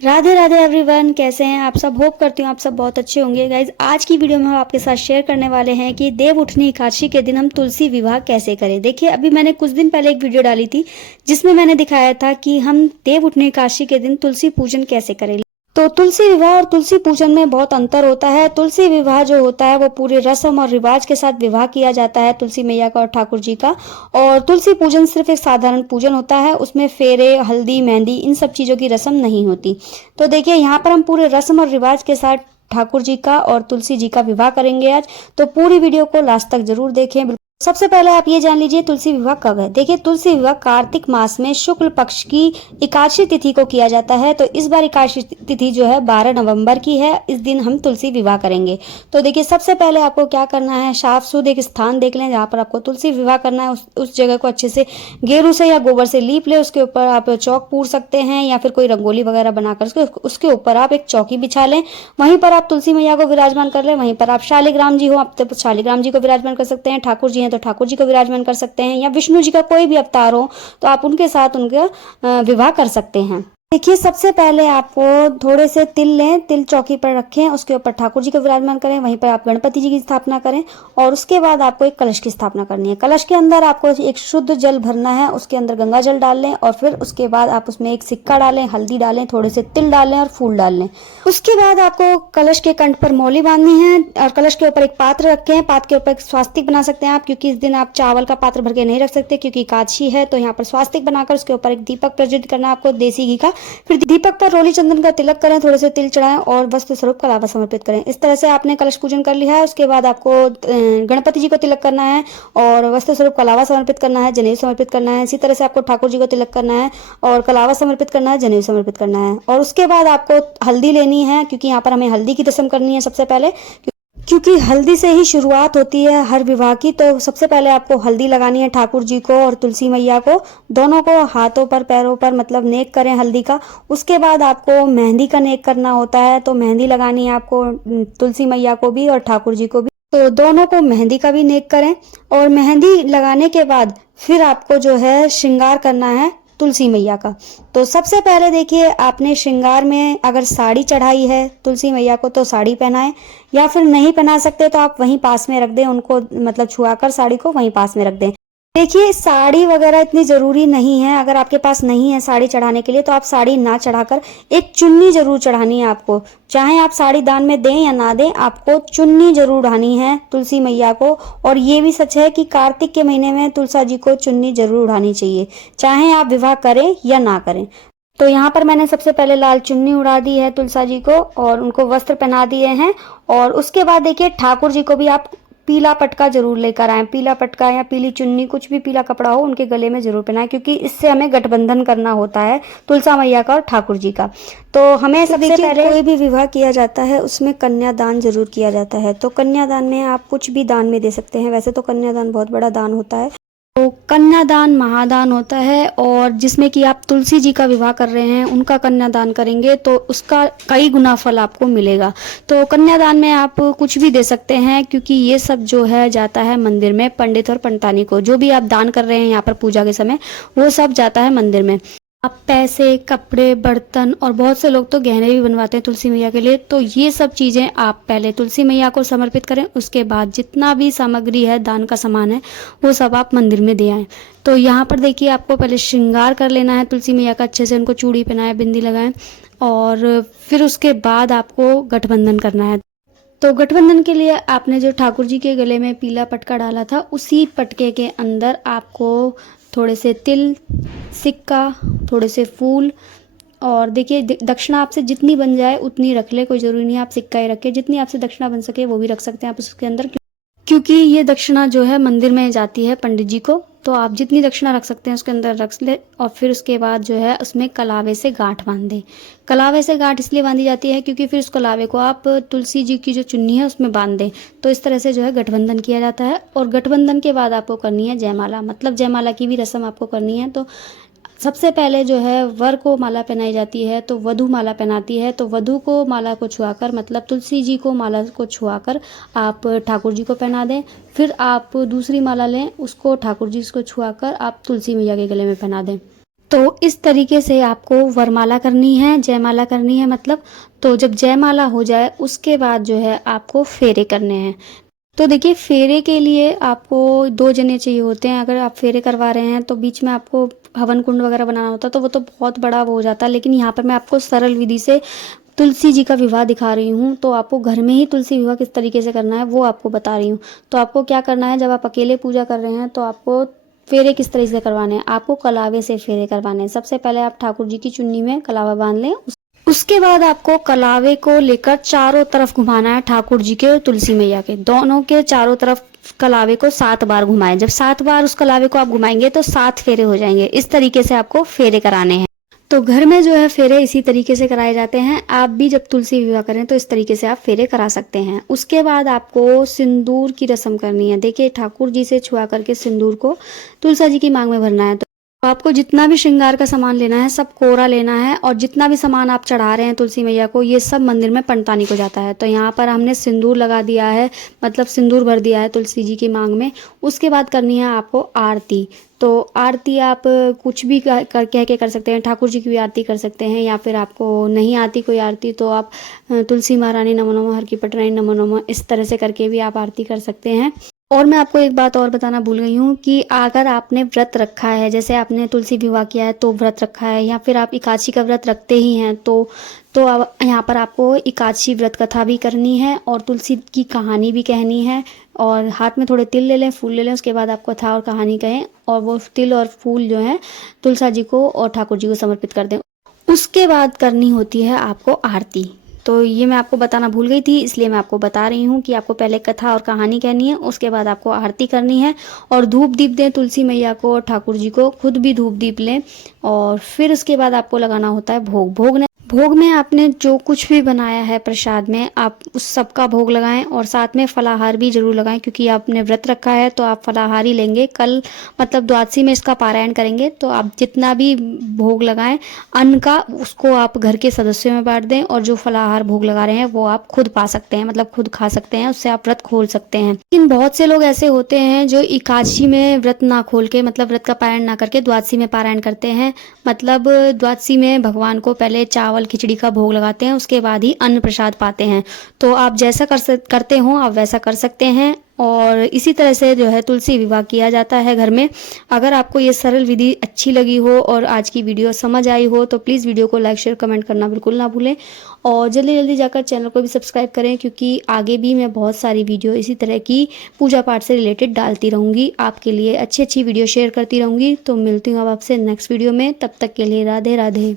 Radhe Radhe everyone, कैसे हैं आप सब। होप करती हूँ आप सब बहुत अच्छे होंगे। गाइज, आज की वीडियो में हम आपके साथ शेयर करने वाले हैं कि देव उठनी एकादशी के दिन हम तुलसी विवाह कैसे करें। देखिए, अभी मैंने कुछ दिन पहले एक वीडियो डाली थी जिसमें मैंने दिखाया था कि हम देव उठनी एकादशी के दिन तुलसी पूजन कैसे करें। तो तुलसी विवाह और तुलसी पूजन में बहुत अंतर होता है। तुलसी विवाह जो होता है वो पूरे रस्म और रिवाज के साथ विवाह किया जाता है तुलसी मैया का और ठाकुर जी का। और तुलसी पूजन सिर्फ एक साधारण पूजन होता है, उसमें फेरे, हल्दी, मेहंदी, इन सब चीज़ों की रस्म नहीं होती। तो देखिए, यहाँ पर हम पूरे रस्म और रिवाज के साथ ठाकुर जी का और तुलसी जी का विवाह करेंगे आज। तो पूरी वीडियो को लास्ट तक जरूर देखें। सबसे पहले आप ये जान लीजिए तुलसी विवाह कब है। देखिए, तुलसी विवाह कार्तिक मास में शुक्ल पक्ष की एकादशी तिथि को किया जाता है। तो इस बार एकादशी तिथि जो है 12 नवंबर की है। इस दिन हम तुलसी विवाह करेंगे। तो देखिए, सबसे पहले आपको क्या करना है, साफ सुथ एक स्थान देख लें जहाँ पर आपको तुलसी विवाह करना है। उस जगह को अच्छे से गेरू से या गोबर से लीप ले। उसके ऊपर आप चौक पूर सकते हैं या फिर कोई रंगोली वगैरह बनाकर उसके ऊपर आप एक चौकी बिछा लें। वहीं पर आप तुलसी मैया को विराजमान कर लें। वहीं पर आप शालिग्राम जी हो, आप तो शालिग्राम जी को विराजमान कर सकते हैं। ठाकुर जी हैं तो ठाकुर जी को विराजमान कर सकते हैं, या विष्णु जी का कोई भी अवतार हो तो आप उनके साथ उनका विवाह कर सकते हैं। देखिए, सबसे पहले आपको थोड़े से तिल लें, तिल चौकी पर रखें, उसके ऊपर ठाकुर जी को विराजमान करें। वहीं पर आप गणपति जी की स्थापना करें और उसके बाद आपको एक कलश की स्थापना करनी है। कलश के अंदर आपको एक शुद्ध जल भरना है, उसके अंदर गंगा जल डाल लें और फिर उसके बाद आप उसमें एक सिक्का डालें, हल्दी डालें, थोड़े से तिल डालें और फूल डाल लें। उसके बाद आपको कलश के कंठ पर मौली बांधनी है और कलश के ऊपर एक पात्र रखें। पात्र के ऊपर एक स्वास्तिक बना सकते हैं आप, क्योंकि इस दिन आप चावल का पात्र भर के नहीं रख सकते क्योंकि एकादशी है। तो यहाँ पर स्वास्तिक बनाकर उसके ऊपर एक दीपक प्रज्वलित करना है आपको देसी घी का। फिर दीपक पर रोली चंदन का तिलक करें, थोड़े से तिल चढ़ाएं और वस्त्र स्वरूप कलावा समर्पित करें। इस तरह से आपने कलश पूजन कर लिया है। उसके बाद आपको गणपति जी को तिलक करना है और वस्त्र स्वरूप कलावा समर्पित करना है, जनेऊ समर्पित करना है। इसी तरह से आपको ठाकुर जी को तिलक करना है और कलावा समर्पित करना है, जनेऊ समर्पित करना है। और उसके बाद आपको हल्दी लेनी है, क्योंकि यहाँ पर हमें हल्दी की रस्म करनी है सबसे पहले, क्योंकि हल्दी से ही शुरुआत होती है हर विवाह की। तो सबसे पहले आपको हल्दी लगानी है ठाकुर जी को और तुलसी मैया को, दोनों को हाथों पर, पैरों पर, मतलब नेक करें हल्दी का। उसके बाद आपको मेहंदी का नेक करना होता है। तो मेहंदी लगानी है आपको तुलसी मैया को भी और ठाकुर जी को भी। तो दोनों को मेहंदी का भी नेक करें। और मेहंदी लगाने के बाद फिर आपको जो है श्रृंगार करना है तुलसी मैया का। तो सबसे पहले देखिए, आपने श्रृंगार में अगर साड़ी चढ़ाई है तुलसी मैया को तो साड़ी पहनाएं, या फिर नहीं पहना सकते तो आप वहीं पास में रख दें उनको, मतलब छुआकर साड़ी को वहीं पास में रख दें। देखिए, साड़ी वगैरह इतनी ज़रूरी नहीं है। अगर आपके पास नहीं है साड़ी चढ़ाने के लिए तो आप साड़ी ना चढ़ाकर एक चुन्नी जरूर चढ़ानी है आपको। चाहे आप साड़ी दान में दें या ना दें, आपको चुन्नी जरूर उड़ानी है तुलसी मैया को। और ये भी सच है कि कार्तिक के महीने में तुलसा जी को चुन्नी जरूर उड़ानी चाहिए, चाहे आप विवाह करें या ना करें। तो यहाँ पर मैंने सबसे पहले लाल चुन्नी उड़ा दी है तुलसा जी को और उनको वस्त्र पहना दिए हैं। और उसके बाद देखिए, ठाकुर जी को भी आप पीला पटका जरूर लेकर आए। पीला पटका या पीली चुन्नी, कुछ भी पीला कपड़ा हो, उनके गले में जरूर पहनाएं, क्योंकि इससे हमें गठबंधन करना होता है तुलसा मैया का और ठाकुर जी का। तो हमें सबसे पहले कोई भी विवाह किया जाता है उसमें कन्यादान जरूर किया जाता है। तो कन्यादान में आप कुछ भी दान में दे सकते हैं। वैसे तो कन्यादान बहुत बड़ा दान होता है। तो कन्यादान महादान होता है, और जिसमें कि आप तुलसी जी का विवाह कर रहे हैं उनका कन्यादान करेंगे तो उसका कई गुना फल आपको मिलेगा। तो कन्यादान में आप कुछ भी दे सकते हैं, क्योंकि ये सब जो है जाता है मंदिर में पंडित और पंडितानी को। जो भी आप दान कर रहे हैं यहाँ पर पूजा के समय, वो सब जाता है मंदिर में। आप पैसे, कपड़े, बर्तन और बहुत से लोग तो गहने भी बनवाते हैं तुलसी मैया के लिए। तो ये सब चीज़ें आप पहले तुलसी मैया को समर्पित करें। उसके बाद जितना भी सामग्री है, दान का सामान है, वो सब आप मंदिर में दे आएँ। तो यहाँ पर देखिए, आपको पहले श्रृंगार कर लेना है तुलसी मैया का अच्छे से। उनको चूड़ी पहनाएं, बिंदी लगाएं और फिर उसके बाद आपको गठबंधन करना है। तो गठबंधन के लिए आपने जो ठाकुर जी के गले में पीला पटका डाला था, उसी पटके के अंदर आपको थोड़े से तिल, सिक्का, थोड़े से फूल, और देखिए दक्षिणा आपसे जितनी बन जाए उतनी रख ले। कोई ज़रूरी नहीं है आप सिक्का ही रखें, जितनी आपसे दक्षिणा बन सके वो भी रख सकते हैं आप उसके अंदर, क्योंकि ये दक्षिणा जो है मंदिर में जाती है पंडित जी को। तो आप जितनी दक्षिणा रख सकते हैं उसके अंदर रख ले। और फिर उसके बाद जो है उसमें कलावे से गांठ बांध दें। कलावे से गांठ इसलिए बांधी जाती है क्योंकि फिर उस कलावे को आप तुलसी जी की जो चुन्नी है उसमें बांध दें। तो इस तरह से जो है गठबंधन किया जाता है। और गठबंधन के बाद आपको करनी है जयमाला, मतलब जयमाला की भी रस्म आपको करनी है। तो सबसे पहले जो है वर को माला पहनाई जाती है, तो वधू माला पहनाती है। तो वधू को माला को छुआकर, मतलब तुलसी जी को माला को छुआकर आप ठाकुर जी को पहना दें। फिर आप दूसरी माला लें, उसको ठाकुर जी को छुआकर आप तुलसी मैया के गले में पहना दें। तो इस तरीके से आपको वरमाला करनी है, जयमाला करनी है मतलब। तो जब जयमाला हो जाए उसके बाद जो है आपको फेरे करने हैं। तो देखिए फेरे के लिए आपको 2 जने चाहिए होते हैं। अगर आप फेरे करवा रहे हैं तो बीच में आपको हवन कुंड वगैरह बनाना होता है तो वो तो बहुत बड़ा वो हो जाता है, लेकिन यहाँ पर मैं आपको सरल विधि से तुलसी जी का विवाह दिखा रही हूँ। तो आपको घर में ही तुलसी विवाह किस तरीके से करना है वो आपको बता रही हूँ। तो आपको क्या करना है, जब आप अकेले पूजा कर रहे हैं तो आपको फेरे किस तरीके से करवाने हैं, आपको कलावे से फेरे करवाने हैं। सबसे पहले आप ठाकुर जी की चुन्नी में कलावा बांध लें। उसके बाद आपको कलावे को लेकर चारों तरफ घुमाना है, ठाकुर जी के और तुलसी मैया के दोनों के चारों तरफ कलावे को 7 बार घुमाएं। जब 7 बार उस कलावे को आप घुमाएंगे तो 7 फेरे हो जाएंगे। इस तरीके से आपको फेरे कराने हैं। तो घर में जो है फेरे इसी तरीके से कराए जाते हैं। आप भी जब तुलसी विवाह करें तो इस तरीके से आप फेरे करा सकते हैं। उसके बाद आपको सिंदूर की रस्म करनी है। देखिए ठाकुर जी से छुआ करके सिंदूर को तुलसा जी की मांग में भरना है। तो आपको जितना भी श्रृंगार का सामान लेना है सब कोरा लेना है, और जितना भी सामान आप चढ़ा रहे हैं तुलसी मैया को ये सब मंदिर में पंडतानी को जाता है। तो यहाँ पर हमने सिंदूर लगा दिया है, मतलब सिंदूर भर दिया है तुलसी जी की मांग में। उसके बाद करनी है आपको आरती। तो आरती आप कुछ भी कह के कर सकते हैं, ठाकुर जी की भी आरती कर सकते हैं, या फिर आपको नहीं आती कोई आरती तो आप तुलसी महारानी नमो नमः, हर की पटरानी नमो नमः, इस तरह से करके भी आप आरती कर सकते हैं। और मैं आपको एक बात और बताना भूल गई हूँ कि अगर आपने व्रत रखा है, जैसे आपने तुलसी विवाह किया है तो व्रत रखा है, या फिर आप एकादशी का व्रत रखते ही हैं तो अब यहाँ पर आपको एकादशी व्रत कथा भी करनी है और तुलसी की कहानी भी कहनी है। और हाथ में थोड़े तिल ले लें, फूल ले लें, उसके बाद आप कथा और कहानी कहें और वो तिल और फूल जो है तुलसा जी को और ठाकुर जी को समर्पित कर दें। उसके बाद करनी होती है आपको आरती। तो ये मैं आपको बताना भूल गई थी, इसलिए मैं आपको बता रही हूँ कि आपको पहले कथा और कहानी कहनी है, उसके बाद आपको आरती करनी है और धूप दीप दें तुलसी मैया को और ठाकुर जी को, खुद भी धूप दीप लें। और फिर उसके बाद आपको लगाना होता है भोग। भोग में आपने जो कुछ भी बनाया है प्रसाद में आप उस सब का भोग लगाएं, और साथ में फलाहार भी जरूर लगाएं, क्योंकि आपने व्रत रखा है तो आप फलाहार ही लेंगे। कल मतलब द्वादशी में इसका पारायण करेंगे, तो आप जितना भी भोग लगाएं अन्न का उसको आप घर के सदस्यों में बांट दें, और जो फलाहार भोग लगा रहे हैं वो आप खुद पा सकते हैं, मतलब खुद खा सकते हैं, उससे आप व्रत खोल सकते हैं। लेकिन बहुत से लोग ऐसे होते हैं जो एकादशी में व्रत ना खोल के, मतलब व्रत का पारायण ना करके द्वादशी में पारायण करते हैं। मतलब द्वादशी में भगवान को पहले चावल खिचड़ी का भोग लगाते हैं, उसके बाद ही अन्न प्रसाद पाते हैं। तो आप जैसा करते हो आप वैसा कर सकते हैं। और इसी तरह से जो है तुलसी विवाह किया जाता है घर में। अगर आपको ये सरल विधि अच्छी लगी हो और आज की वीडियो समझ आई हो तो प्लीज़ वीडियो को लाइक शेयर कमेंट करना बिल्कुल ना भूलें, और जल्दी जल्दी जाकर चैनल को भी सब्सक्राइब करें, क्योंकि आगे भी मैं बहुत सारी वीडियो इसी तरह की पूजा पाठ से रिलेटेड डालती रहूँगी। आपके लिए अच्छी अच्छी वीडियो शेयर करती रहूँगी। तो मिलती हूँ अब आपसे नेक्स्ट वीडियो में, तब तक के लिए राधे राधे।